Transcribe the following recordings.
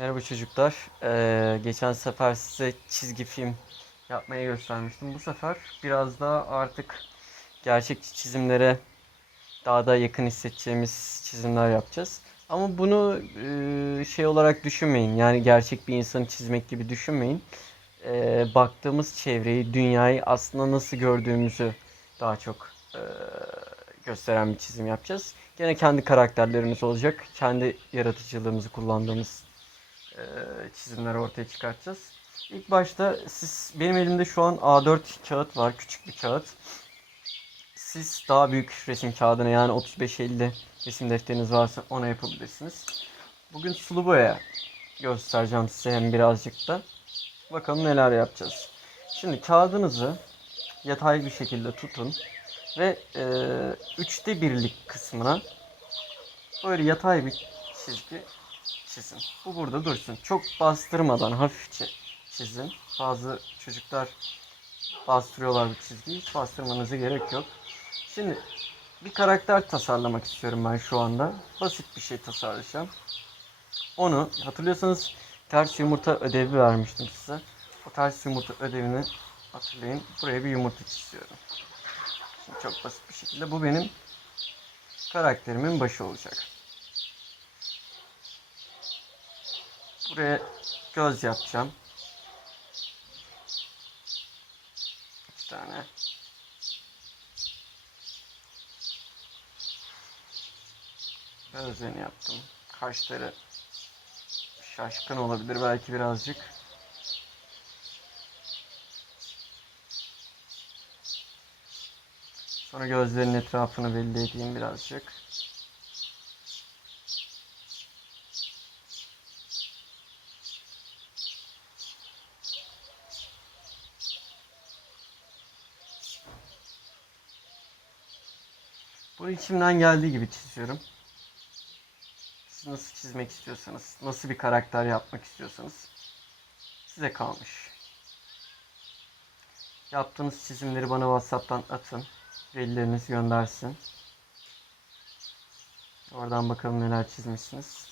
Merhaba çocuklar. Ee, geçen sefer size çizgi film yapmayı göstermiştim. Bu sefer biraz daha artık gerçekçi çizimlere daha da yakın hissedeceğimiz çizimler yapacağız. Ama bunu e, şey olarak düşünmeyin. Yani gerçek bir insanı çizmek gibi düşünmeyin. Ee, baktığımız çevreyi, dünyayı aslında nasıl gördüğümüzü daha çok e, gösteren bir çizim yapacağız. Gene kendi karakterlerimiz olacak. Kendi yaratıcılığımızı kullandığımız e, çizimleri ortaya çıkartacağız. İlk başta siz benim elimde şu an A4 kağıt var, küçük bir kağıt. Siz daha büyük resim kağıdına yani 35-50 resim defteriniz varsa ona yapabilirsiniz. Bugün sulu boya göstereceğim size hem birazcık da. Bakalım neler yapacağız. Şimdi kağıdınızı yatay bir şekilde tutun ve e, üçte birlik kısmına böyle yatay bir çizgi çizin. Bu burada dursun. Çok bastırmadan hafifçe çizin. Bazı çocuklar bastırıyorlar bu çizgiyi. Hiç bastırmanıza gerek yok. Şimdi bir karakter tasarlamak istiyorum ben şu anda. Basit bir şey tasarlayacağım. Onu hatırlıyorsanız ters yumurta ödevi vermiştim size. O ters yumurta ödevini hatırlayın. Buraya bir yumurta çiziyorum. Şimdi çok basit bir şekilde bu benim karakterimin başı olacak. Buraya göz yapacağım. İki tane. Gözlerini yaptım. Kaşları şaşkın olabilir belki birazcık. Sonra gözlerinin etrafını belli edeyim birazcık. Bunu içimden geldiği gibi çiziyorum. Siz nasıl çizmek istiyorsanız, nasıl bir karakter yapmak istiyorsanız size kalmış. Yaptığınız çizimleri bana WhatsApp'tan atın. Velileriniz göndersin. Oradan bakalım neler çizmişsiniz.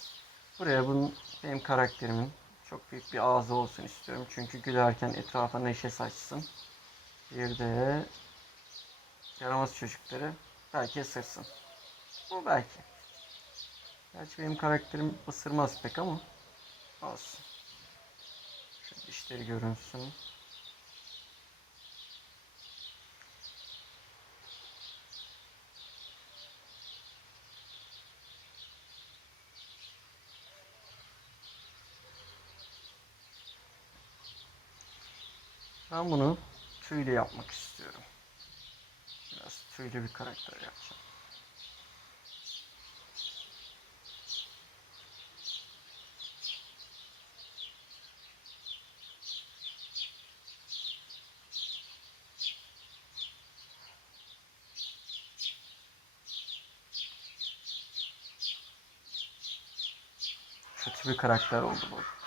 Buraya bunun benim karakterimin çok büyük bir ağzı olsun istiyorum. Çünkü gülerken etrafa neşe saçsın. Bir de yaramaz çocukları belki ısırsın. Bu belki. Gerçi benim karakterim ısırmaz pek ama olsun. Şu dişleri görünsün. Ben bunu tüylü yapmak istiyorum. Tüylü bir karakter yapacağım. Kötü bir karakter oldu bu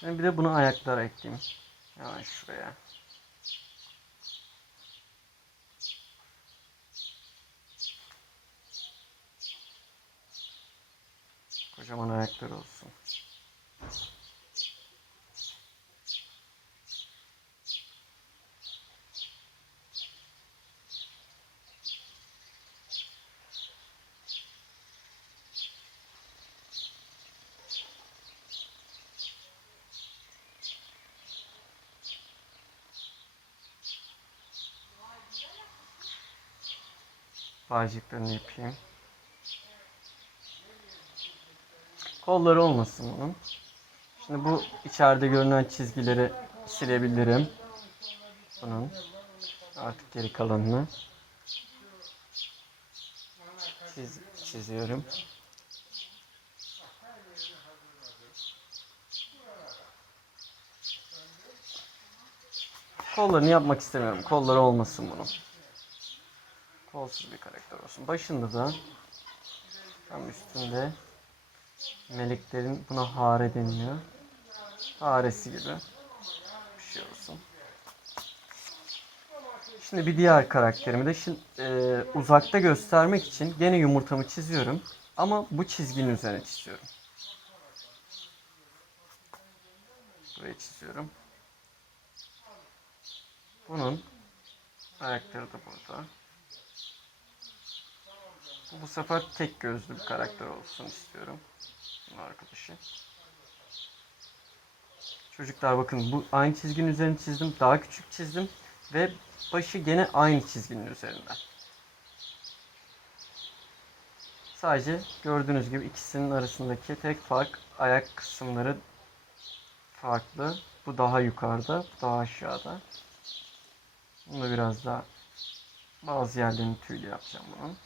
Şimdi bir de bunu ayaklara ekleyeyim. Hemen şuraya. Kocaman ayaklar olsun. Bağcıklarını yapayım. Kolları olmasın bunun. Şimdi bu içeride görünen çizgileri silebilirim. Bunun artık geri kalanını çiz, çiziyorum. Kollarını yapmak istemiyorum. Kolları olmasın bunun. Kolsuz bir karakter olsun. Başında da tam üstünde meleklerin buna hare deniliyor. Haresi gibi bir şey olsun. Şimdi bir diğer karakterimi de şimdi, e, uzakta göstermek için gene yumurtamı çiziyorum. Ama bu çizginin üzerine çiziyorum. Buraya çiziyorum. Bunun ayakları da burada. Bu, sefer tek gözlü bir karakter olsun istiyorum. Arkadaşı. Çocuklar bakın bu aynı çizginin üzerine çizdim. Daha küçük çizdim. Ve başı gene aynı çizginin üzerinde. Sadece gördüğünüz gibi ikisinin arasındaki tek fark ayak kısımları farklı. Bu daha yukarıda, bu daha aşağıda. Bunu biraz daha bazı yerlerini tüylü yapacağım bunun.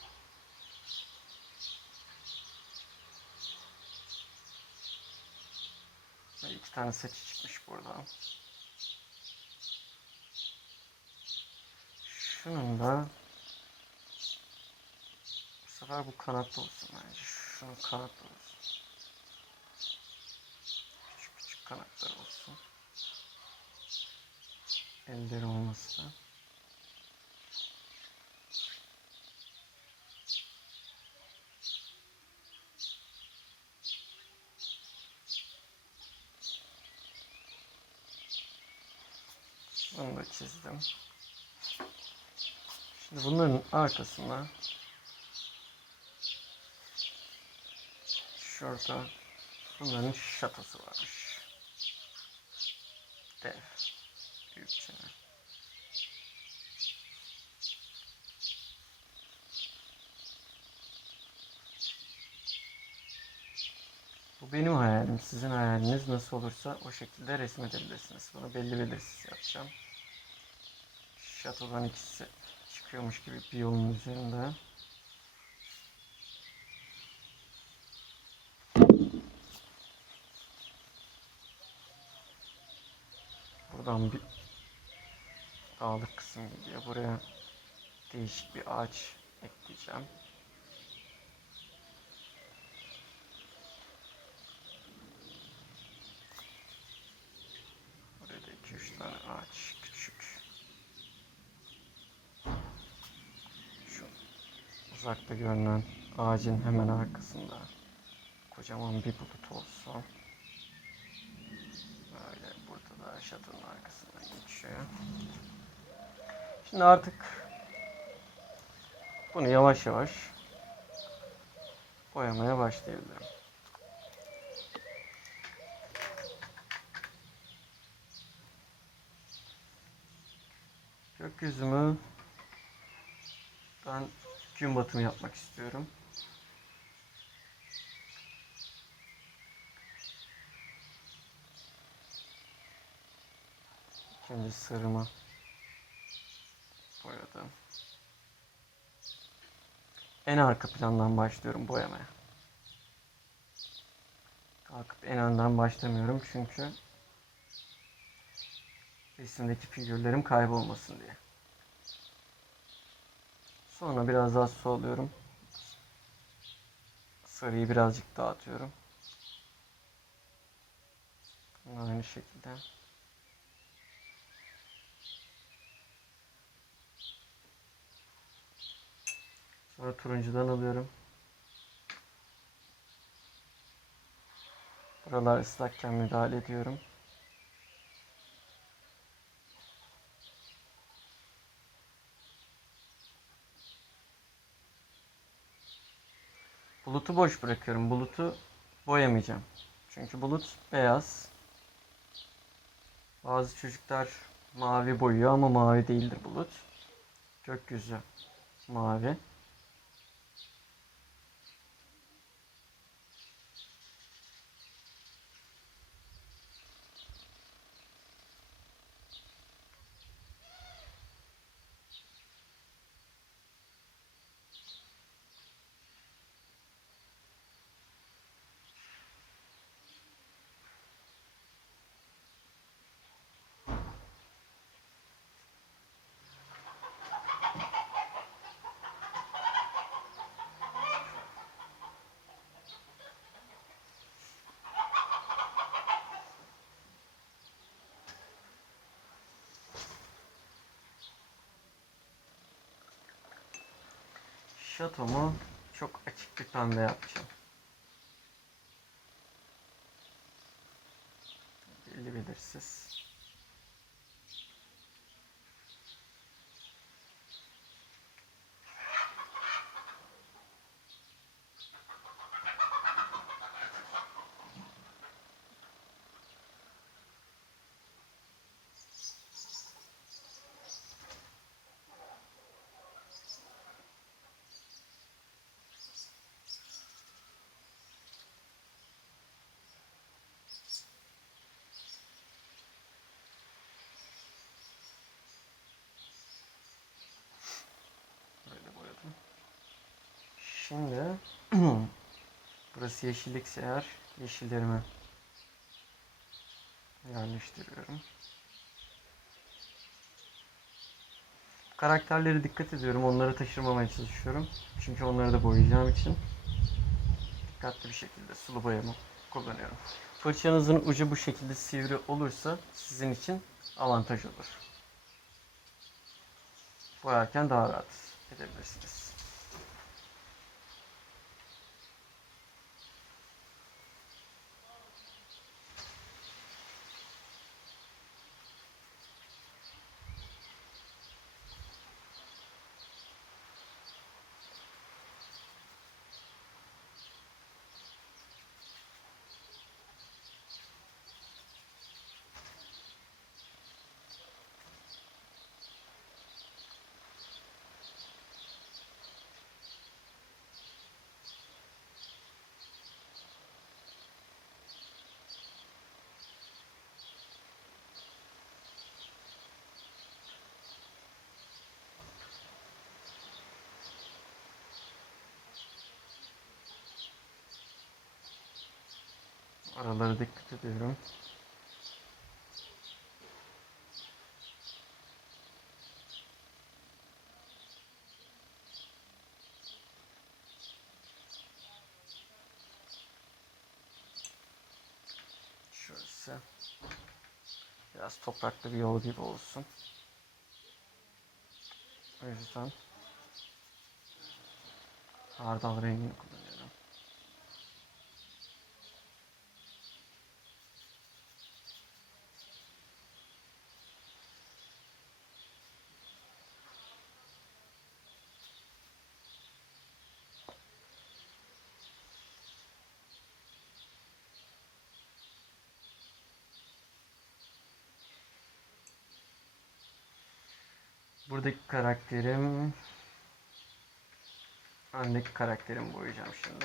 İki tane saçı çıkmış buradan. Şunun da bu sefer bu kanatlı olsun bence. Şunun kanatlı olsun. Küçük küçük kanatlar olsun. Elleri olması. Bunu da çizdim. Şimdi bunların arkasına şurada bunların şatosu varmış. Dev. Büyükçe. Bu benim hayalim. Sizin hayaliniz nasıl olursa o şekilde resmedebilirsiniz. Bunu belli belirsiz yapacağım. Şatodan ikisi çıkıyormuş gibi bir yolun üzerinde. Buradan bir dağlık kısım gidiyor. Buraya değişik bir ağaç ekleyeceğim. Buraya da 2-3 tane ağaç küçük. Şu uzakta görünen ağacın hemen arkasında kocaman bir bulut olsun. Böyle burada da şatonun arkasından geçiyor. Şimdi artık bunu yavaş yavaş boyamaya başlayabilirim. Gökyüzümü ben gün batımı yapmak istiyorum. İkinci sarımı boyadım. En arka plandan başlıyorum boyamaya. Kalkıp en önden başlamıyorum çünkü resimdeki figürlerim kaybolmasın diye. Sonra biraz daha su alıyorum. Sarıyı birazcık dağıtıyorum. Aynı şekilde. Sonra turuncudan alıyorum. Buralar ıslakken müdahale ediyorum. Bulutu boş bırakıyorum. Bulutu boyamayacağım. Çünkü bulut beyaz. Bazı çocuklar mavi boyuyor ama mavi değildir bulut. Gökyüzü mavi. Şatomu çok açık bir pembe yapacağım. Belli belirsiz. Böyle boyadım. Şimdi burası yeşillikse eğer yeşillerimi yerleştiriyorum. Karakterlere dikkat ediyorum. Onları taşırmamaya çalışıyorum. Çünkü onları da boyayacağım için dikkatli bir şekilde sulu boyamı kullanıyorum. Fırçanızın ucu bu şekilde sivri olursa sizin için avantaj olur. Boyarken daha rahat edebilirsiniz. Aralara dikkat ediyorum. Şurası biraz topraklı bir yol gibi olsun. O yüzden hardal rengini kullanıyorum. Buradaki karakterim öndeki karakterimi boyayacağım şimdi.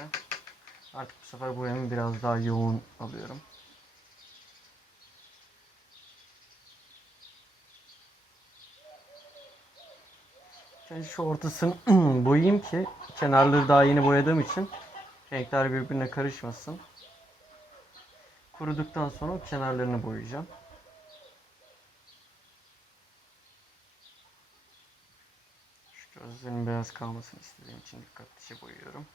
Artık bu sefer boyamı biraz daha yoğun alıyorum. Şimdi şu ortasını boyayayım ki kenarları daha yeni boyadığım için renkler birbirine karışmasın. Kuruduktan sonra kenarlarını boyayacağım. Şu gözlerin beyaz kalmasını istediğim için dikkatlice boyuyorum.